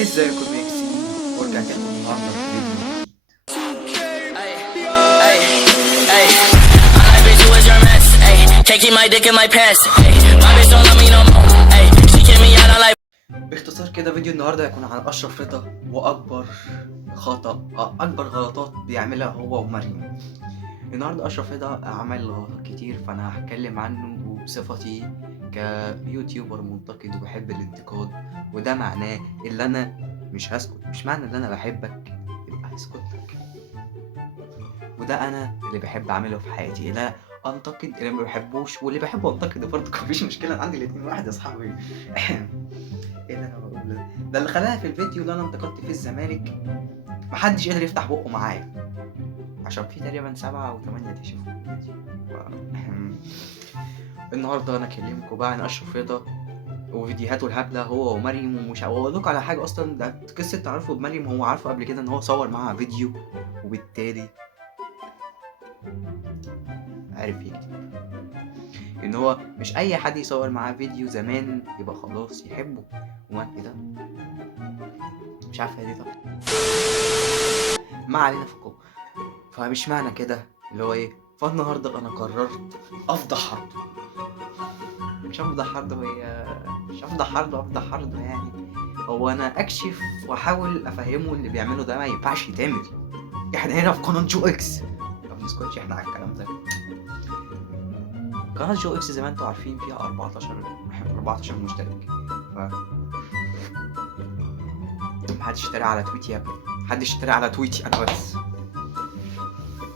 ازيكم يا اكسين، ورجعت لكم النهارده بفيديو Ay, ay, my bitch was your mess. Ay, can't keep my dick in my pants. Ay, my bitch don't love me no more. Ay, she kick me out on like. باختصار كده. فيديو النهارده هيكون عن اشرف رضا واكبر اكبر غلطات بيعملها هو ومريم. النهارده اشرف رضا عمل غلطات كتير، فانا هتكلم عنه بصفتي كيوتيوبر منتقد وبحب الانتقاد، وده معناه ان انا مش هسكت. مش معنى ان انا بحبك يبقى هسكت لك، وده انا اللي بحب اعمله في حياتي، لا انتقد اللي ما بحبوش واللي بحبه انتقده برضه. مفيش مشكله، أنا عندي الاتنين واحد يا صاحبي. ايه اللي انا بقوله ده اللي خلاها في الفيديو اللي انا انتقدت فيه الزمالك محدش قدر يفتح بقه معايا، عشان في تقريبا 7 أو 8 تشوفوا الفيديو. النهارده انا اكلمكم بقى عن اشرف رضا وفيديوهاته الهبله هو ومريم. ومش هقول لكم على حاجه اصلا، ده قصه تعرفوا بمريم. هو عارفه قبل كده ان هو صور معاها فيديو، وبالتالي عارف يكتب ان هو مش اي حد يصور معاه فيديو زمان يبقى خلاص يحبه. وما كده مش عارف هي دي. طب ما علينا فوق. فمش معنى كده اللي هو ايه، فالنهارده انا قررت افضح عرضه. مش افضح عرضه، هي مش افضح عرضه يعني. هو انا اكشف واحاول افهمه اللي بيعمله ده ما ينفعش يتعمل. احنا هنا في قناه جو اكس ما بنسكتش احنا على الكلام ده. قناة جو اكس زي ما انتوا عارفين فيها 14 مشترك. ف محدش اشترى على تويتي يا ابني، محدش اشترى على تويتي انا بس.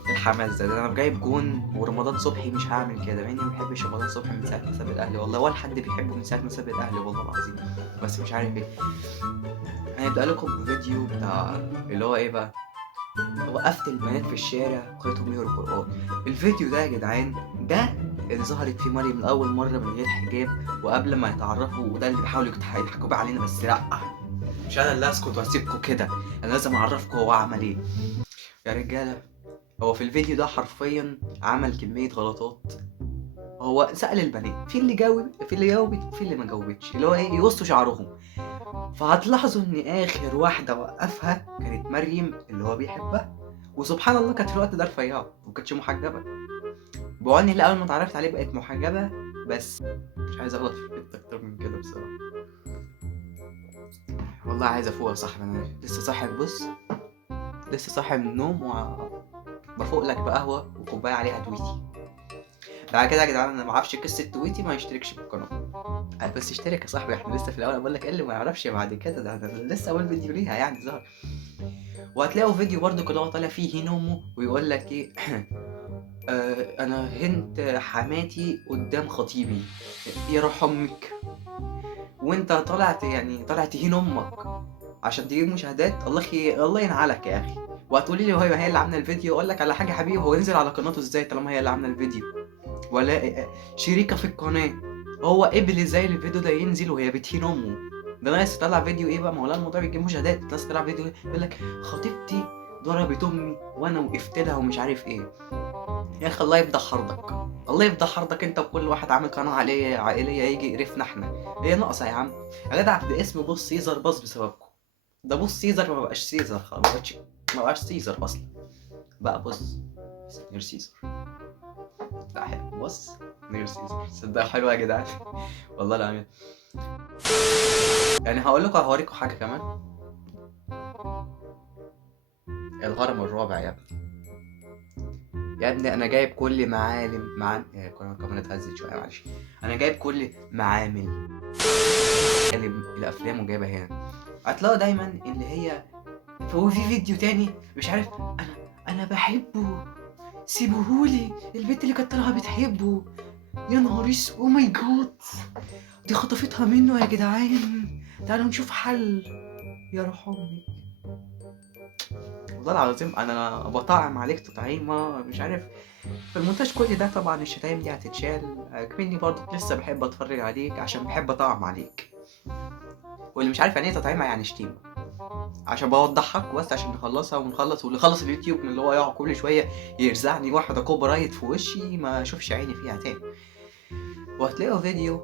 الحماس ده انا جايب جون ورمضان صبحي مش هعمل كده، مع اني ما بحبش رمضان صبحي من ساعه ما ساب الاهلي والله، ولا حد بيحبه من ساعه ما ساب الاهلي والله العظيم، بس مش عارف ايه. هنبدأ لكم بفيديو بتاع اللي هو ايه بقى، وقفت البنات في الشارع وخليتهم يقروا القرآن. الفيديو ده يا جدعان ده اللي ظهرت فيه مريم من أول مرة من غير حجاب وقبل ما يتعرفوا، وده اللي بيحاولوا يضحكوا بقى علينا، بس لأ، مش أنا اللي أسكت وأسيبكوا كده، أنا لازم أعرفكوا هو عمل إيه يا رجالة. هو في الفيديو ده حرفيا عمل كمية غلطات. هو سأل البنات، في اللي جاوبت وفي اللي ما جاوبتش، اللي هو ايه، يقصوا شعرهم. فهتلاحظوا ان اخر واحده وقفها كانت مريم اللي هو بيحبها، وسبحان الله كانت في الوقت ده رفيعه ومكانتش محجبه. بوعني اللي اول ما اتعرفت عليه بقت محجبه، بس مش عايز اغلط في البنت اكتر من كده بصراحه. والله عايز افوق يا صاحبي، انا لسه صاحي. بص لسه صاحي من النوم وبفوق لك بقهوه وكوبايه عليها تويتي. بعد كده يا جدعان انا ما اعرفش قصه تويتي ما يشتركش في القناه. بس اشترك يا صاحبي، احنا لسه في الاول. بقول لك اللي ما يعرفش بعد كده ده لسه اول فيديو ليها يعني ظهر. وهتلاقوا فيديو برضو اللي هو طالع فيه هينومو ويقول لك ايه انا هنت حماتي قدام خطيبي يروح امك، وانت طالع تهين امك عشان تجيب مشاهدات. الله ينعلك يا اخي. وهتقولي لي هي اللي عامله الفيديو، اقول لك على حاجه يا حبيبي، هو ينزل على قناته ازاي طالما هي اللي عامله الفيديو ولا شريكه في القناه؟ هو قبل ازاي الفيديو ده ينزل وهي بتهين امه؟ ده ناس تطلع فيديو ايه بقى، ما هو لا الموضوع بيجيب مشاهدات. ناس تطلع فيديو يقول لك خطيبتي ضربت امي وانا وقفت لها ومش عارف ايه. يا اخي الله يفضح عرضك، الله يفضح عرضك انت وكل واحد عامل قناه عائليه يجي يقرفنا احنا. هي ناقصه يا عم يا جدع، ده اسم بوس سيزر باظ بسببكم. ده بوس سيزر ما بقاش سيزر خلاص، ما بقاش سيزر اصلا، بقى بص نير سيزر. لا حلو، بص نير سيزر، صدق حلوه يا جدعان. والله العظيم. يعني هوريكم حاجه كمان. الهرم الرابع يا ابني، يا ابني انا جايب كل كمان اتهزت شويه معلش. انا جايب كل معامل الافلام وجايبها هنا. هتلاقوا دايما اللي هي هو في فيديو تاني مش عارف، انا بحبه سيبوهولي، البنت اللي كانت طالعه بتحبه. يا نهار او ماي جاد، دي خطفتها منه يا جدعان. تعالوا نشوف حل يا روح امي. والله العظيم انا بطعم عليك تطعيمه مش عارف. في المونتاج كل ده طبعا الشتايم دي هتتشال، كمني برضه لسه بحب اتفرج عليك عشان بحب اطعم عليك. واللي مش عارف يعني ايه تطعيمه يعني شتيمه، عشان بوضحك بس عشان نخلصها ونخلص، واللي خلص اليوتيوب من اللي هو يقعد كل شويه يرزعني واحده كوبي رايت في وشي ما اشوفش عيني فيها تاني. وهتلاقوا فيديو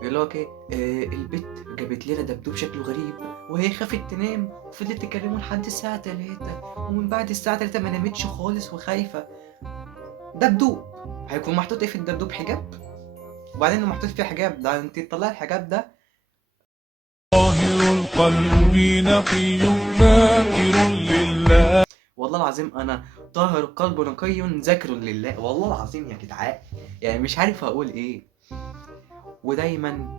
بيقول لك ايه، البت جابت لنا دبدوب شكله غريب وهي خافت تنام وفضلت تكلمه لحد الساعة 3، ومن بعد الساعة 3 ما نامتش خالص وخايفة. دبدوب هيكون محطوط ايه في الدبدوب؟ حجاب. وبعدين لو محطوط فيه حجاب ده انت تطلعي الحجاب ده طاهر القلب نقي ذاكر لله. والله العظيم انا طاهر القلب نقي ذاكر لله، والله العظيم يا جدعان، يعني مش عارف اقول ايه. ودايما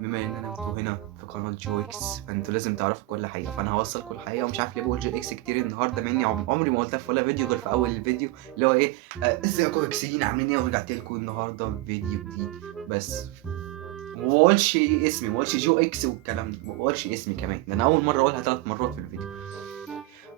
بما اننا انتوا هنا في قناه جو اكس فانتوا لازم تعرفوا كل حقيقه، فانا هوصلكم الحقيقه. ومش عارف ليه بقول جو اكس كتير النهارده، مني عمري ما قلتها في ولا فيديو غير في اول الفيديو اللي هو ايه، ازيكم يا اكسيين عاملين ايه، ورجعت لكم النهارده بفيديو جديد. بس ما بقولش اسمي، ما بقولش جو اكس والكلام ده، ما بقولش اسمي كمان، ده انا اول مره اقولها 3 مرات في الفيديو.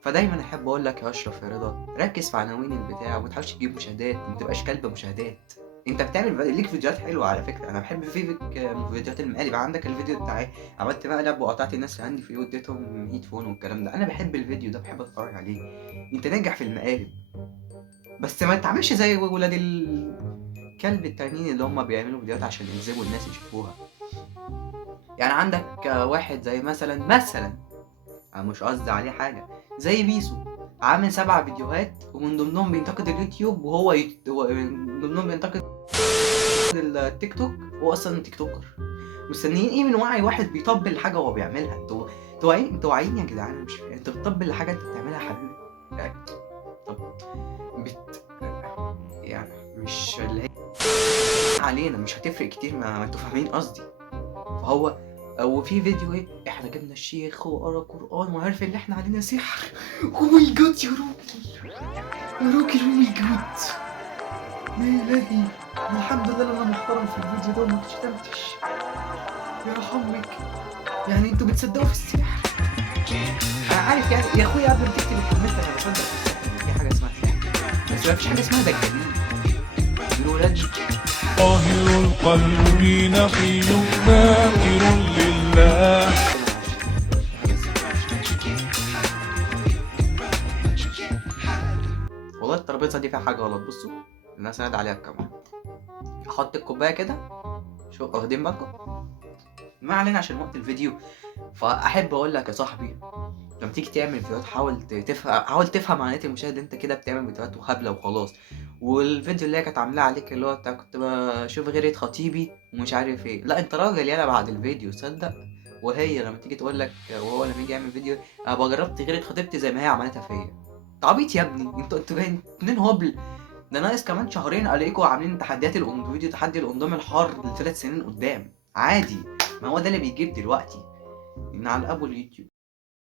فدايما احب اقول لك يا اشرف يا رضا، ركز في عناوين البتاع وما تحاولش تجيب مشاهدات، ما تبقاش كلب مشاهدات. انت بتعمل ليك فيديوهات حلوه على فكره، انا بحب فيديوهات المقالب. عندك الفيديو بتاعي عملت مقلب وقطعت الناس اللي عندي فيه واديتهم هيدفون والكلام ده، انا بحب الفيديو ده، بحب اتفرج عليه. انت ناجح في المقالب، بس ما تعملش زي ولاد الكلب التانيين اللي هم بيعملوا فيديوهات عشان يجذبوا الناس يشوفوها. يعني عندك واحد زي مثلا انا مش قصدي عليه حاجه، زي بيسو، عامل 7 فيديوهات ومن ضمنهم بينتقد اليوتيوب، وهو من ضمنهم بينتقد التيك توك، هو اصلا تيك توكر. مستنيين ايه من وعي واحد بيطبل حاجه وهو بيعملها؟ انتوا واعيين يا جدعان؟ انا مش فاهم، انت بتطبل لحاجه انت بتعملها يا حبيبي؟ يعني طب يعني مش اللي هي علينا مش هتفرق كتير، ما انتوا فاهمين قصدي. فهو وفي فيديو ايه، احنا جبنا الشيخ وقرا قران وعرف ان احنا علينا سحر. او ماي جاد يا راجل، يا راجل او ماي جاد، يا الهي. الحمد لله انا محترم في الفيديو ده وما شتمتش، يا رحمك. يعني انتوا بتصدقوا في السحر؟ انا عارف يعني يا اخويا، قبل ما تكتب الكومنت انا بصدق في السحر ان في حاجه اسمها سحر، بس ما فيش حاجه اسمها دجالين الولاد. طاهر القلب نقي ذاكر لله. والله الترابيزه دي فيها حاجه غلط، بصوا الناس نادى عليها الكاميرا. احط الكوبايه كده، شو واخدين بالكم؟ ما علينا عشان وقت الفيديو. فاحب اقول لك يا صاحبي، لما تيجي تعمل فيديوهات حاول تفهم عن المشاهد. انت كده بتعمل فيديوهات وهبله وخلاص. والفيديو اللي هي كانت عاملاه عليك اللي هو بتاع كنت بشوف غيرة خطيبي ومش عارف ايه، لا انت راجل يلا بعد الفيديو صدق. وهي لما تيجي تقول لك، وهو لما يجي يعمل فيديو، انا جربت غيرة خطيبتي زي ما هي عملتها فيا. تعبيط يا ابني، انتوا جايين اتنين هبل. ده ناقص كمان شهرين الاقيكوا عاملين تحديات فيديو تحدي الاندومي الحار ل3 سنين قدام عادي. ما هو ده اللي بيجيب دلوقتي ان على ابو اليوتيوب.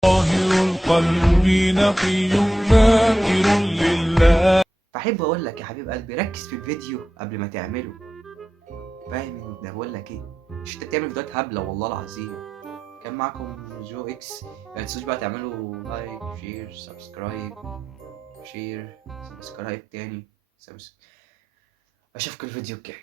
طاهر القلب نقي ذاكر لله. فاحب اقول لك يا حبيب قلبي، ركز في الفيديو قبل ما تعمله. فاهم ده بقول لك ايه؟ مش انت بتعمل فيديوهات هبله والله العظيم. كان معكم جو اكس، ما تنسوش بقى تعملوا لايك شير سبسكرايب، شير سبسكرايب تاني اشوفكم الفيديو الجاي.